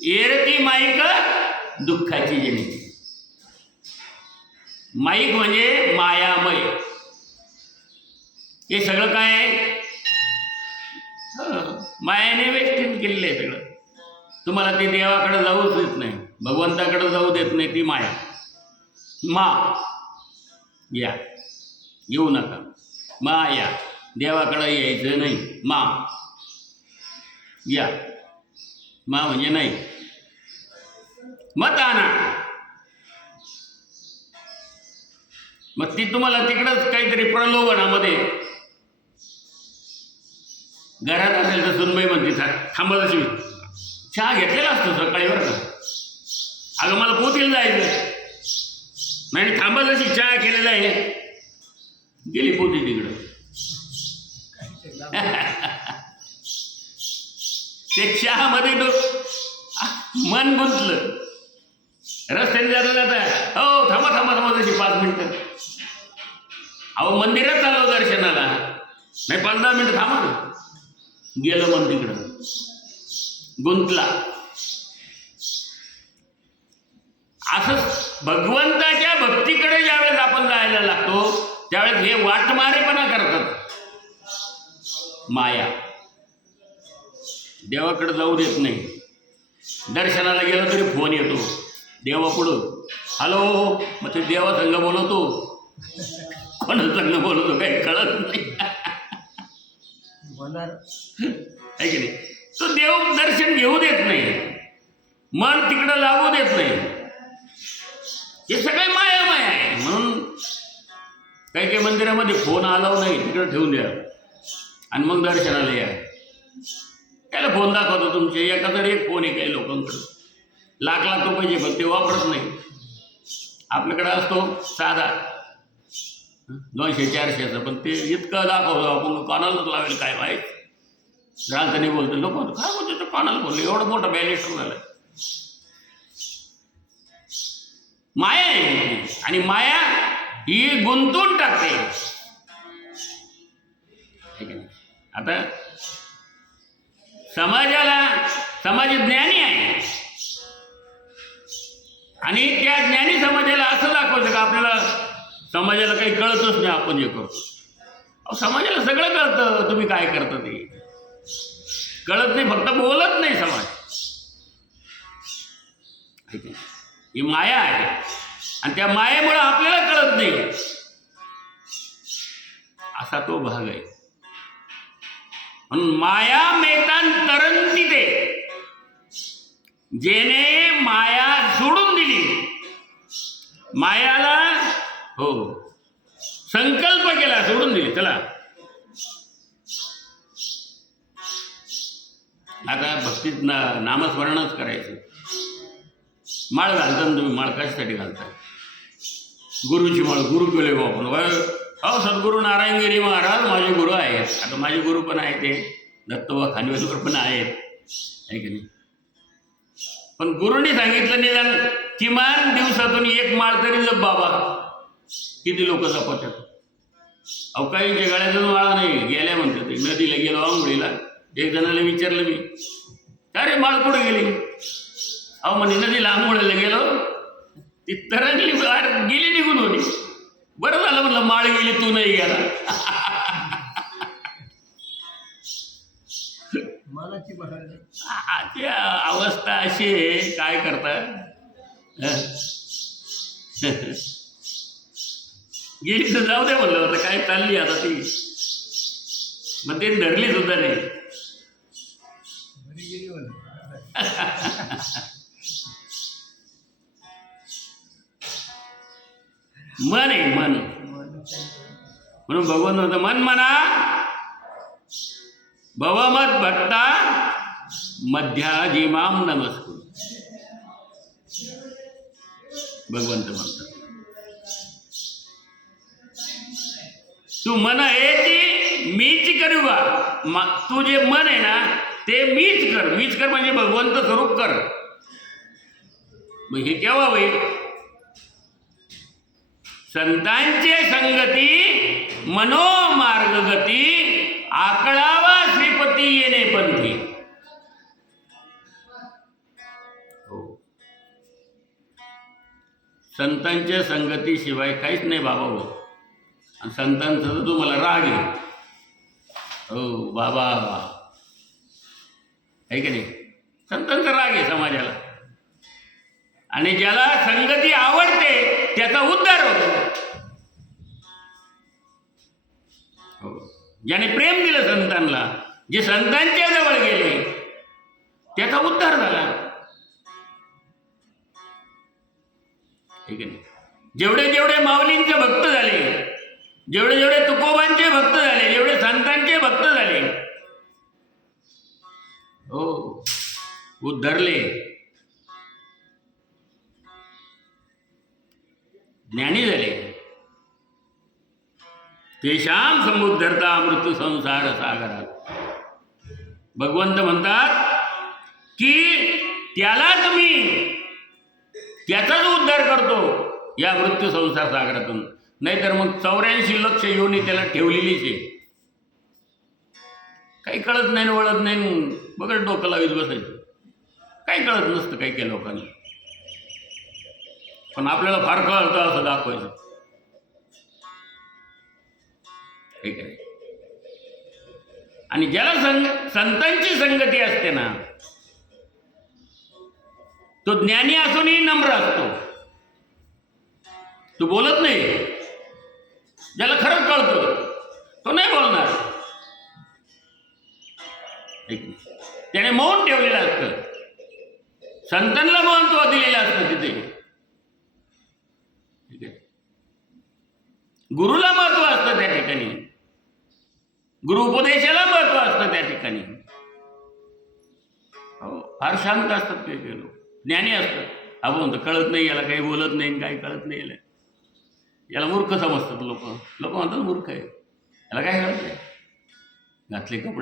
एरती mic दुःखाची जनिती. Mic म्हणजे मायामय. हे सगळं काय आहे? मायाने वेष्टीत केलेलं आहे सगळं. तुम्हाला ते देवाकडे जाऊच देत नाही, भगवंताकडे जाऊ देत नाही ती माया. मा या, येऊ नका. माया, देवाकडे यायचं नाही. मा या, मा म्हणजे नाही. मत आणा. मग ती तुम्हाला तिकडंच काहीतरी प्रलोभनामध्ये, घरात असेल तर सुनबाई म्हणते थांबत अशी, चहा घेतलेला असतो सकाळी बरं का, अगं मला पोतीला जायचं नाही, थांबत अशी चहा केलेला आहे, गेली पोती तिकडं. ते चहामध्ये मन गुंतलं. रस्त्याने जाता जाता हो थांबा थांबा थांबा तशी 5 मिनिटं. अहो मंदिरात चाललो दर्शनाला, नाही 15 मिनिटं थांबा ना. गेलं मन तिकडं, गुंतला. असं भगवंताच्या भक्तीकडे ज्यावेळेस आपण जायला लागतो त्यावेळेस हे वाटमारेपणा करतात. माया देवाकडे जाऊ देत नाही. दर्शनाला गेलं तरी फोन येतो देवापुढं, हॅलो. मग ते देवा संघ बोलवतो, कोणा संघ बोलवतो काही कळत नाही. आहे की नाही? तो देव दर्शन घेऊ देत नाही, मन तिकडं लागू देत नाही. हे सगळे माया माया आहे. म्हणून काही काही मंदिरामध्ये फोन आलाव नाही, तिकडं ठेवून द्या आणि मग दर्शनाला या. त्याला फोन दाखवतो तुमचे, एखादा एक फोन आहे काही लोकांकडं, लाख लाख रुपयाचे, पण ते वापरत नाही. आपल्याकडे असतो साधा 200-400चा, पण ते इतकं दाखवतो आपण, कानालाच लावेल काय माहीत. राजधानी बोलतो लोक, काय बोलतो तो कानाला बोललो, एवढं मोठं बॅलेन्स झालं. माया आहे. आणि माया ही गुंतून टाकते. आता समाज ज्ञानी आहे आणि त्या ज्ञानी समाजाला असं दाखवायचं का आपल्याला समाजाला काही कळतच नाही आपण जे करतो. अहो समाजाला सगळं कळतं, तुम्ही काय करता ते कळत नाही, फक्त बोलत नाही समाज. ही माया आहे आणि त्या मायेमुळे आपल्याला कळत नाही, असा तो भाग आहे. म्हणून माया मेतान तरंती ते, जेने माया सोडून दिली, मायाला हो संकल्प केला, सोडून दिली. चला आता भक्तीत नामस्मरणच करायचं. माळ घालता ना तुम्ही, माळ कशासाठी घालता? गुरुची माळ. गुरु केले बा आपण. हो सद्गुरू नारायणगिरी महाराज माझे गुरु आहेत. आता माझे गुरु पण आहेत, ते दत्तोबा खानवेलकर पण आहेत, आहे की नाही? पण गुरुनी सांगितलं निदान किमान दिवसातून 1 माळ तरी जप बाबा. किती लोक जपतात? अहो काही गळ्यातून माळा नाही गेल्या म्हणतात. ते नदीला गेलो आंघोळीला, एक जणाला विचारलं मी, का रे माळ कुठे गेली? अहो म्हणजे नदीला आंघोळीला गेलो, ती तरंगली गेली निघून होती. बरं झालं म्हणलं माळ गेली, तू नाही गेला. ती अवस्था अशी आहे, काय करता. गेली तर जाऊ दे म्हणलं होतं, काय चालली आता ती. मग ते धरली सुद्धा नाही. मन आहे मन. म्हणून भगवान होतं मन म्हणा भवमत भक्ता मध्याजिमाम नमस्कुर. भगवंत म्हणतात तू मन आहे ती मीच करू का. तू जे मन आहे ना ते मीच कर. मीच कर म्हणजे भगवंत स्वरूप कर. मग हे केव्हा होईल? संतांचे संगती मनोमार्गगती आकळावा श्रीपती येणे पंथी. संतांच्या संगतीशिवाय काहीच नाही बाबा हो. आणि संतांचा तर तुम्हाला राग आहे. हो बाबा आहे की नाही, संतांचा राग आहे समाजाला. आणि ज्याला संगती आवडते त्याचा उद्धार होतो. हो, ज्याने प्रेम दिलं संतांना, जे संतांच्या जवळ गेले त्याचा उद्धार झाला. ठीक आहे. जेवढे जेवढे माऊलींचे भक्त झाले, जेवढे जेवढे तुकोबांचे भक्त झाले, जेवढे संतांचे भक्त झाले, हो उद्धरले, ज्ञानी झाले. तेषाम समुद्धरता मृत्यू संसार सागरात. भगवंत म्हणतात की त्यालाच मी, त्याचाच उद्धार करतो या मृत्यू संसार सागरातून. नाहीतर मग 84 लक्ष योनी त्याला ठेवलेलीच आहे. काही कळत नाही, वळत नाही, बघत डोकं लावीत बसायचं. काही कळत नसतं काही काही लोकांनी, पण आपल्याला फार कळतं असं दाखवायचं. ठीक आहे. आणि ज्याला संतांची संगती असते ना, तो ज्ञानी असूनही नम्र असतो. तो बोलत नाही. ज्याला खरंच कळतं तो नाही बोलणार. त्याने मौन ठेवलेलं असतं. संतांना महत्व दिलेलं असतं तिथे. ठीक आहे. गुरुला महत्व असतं त्या ठिकाणी, गुरु उपदेशाला महत्व असतं त्या ठिकाणी. हो, फार शांत असतात ते लोक, ज्ञानी असतात. आपण कळत नाही, याला काही बोलत नाही, काही कळत नाही, याला मूर्ख समजतात लोक. लोक म्हणतात मूर्ख आहे, याला काय कळत नाही. घातले कपडे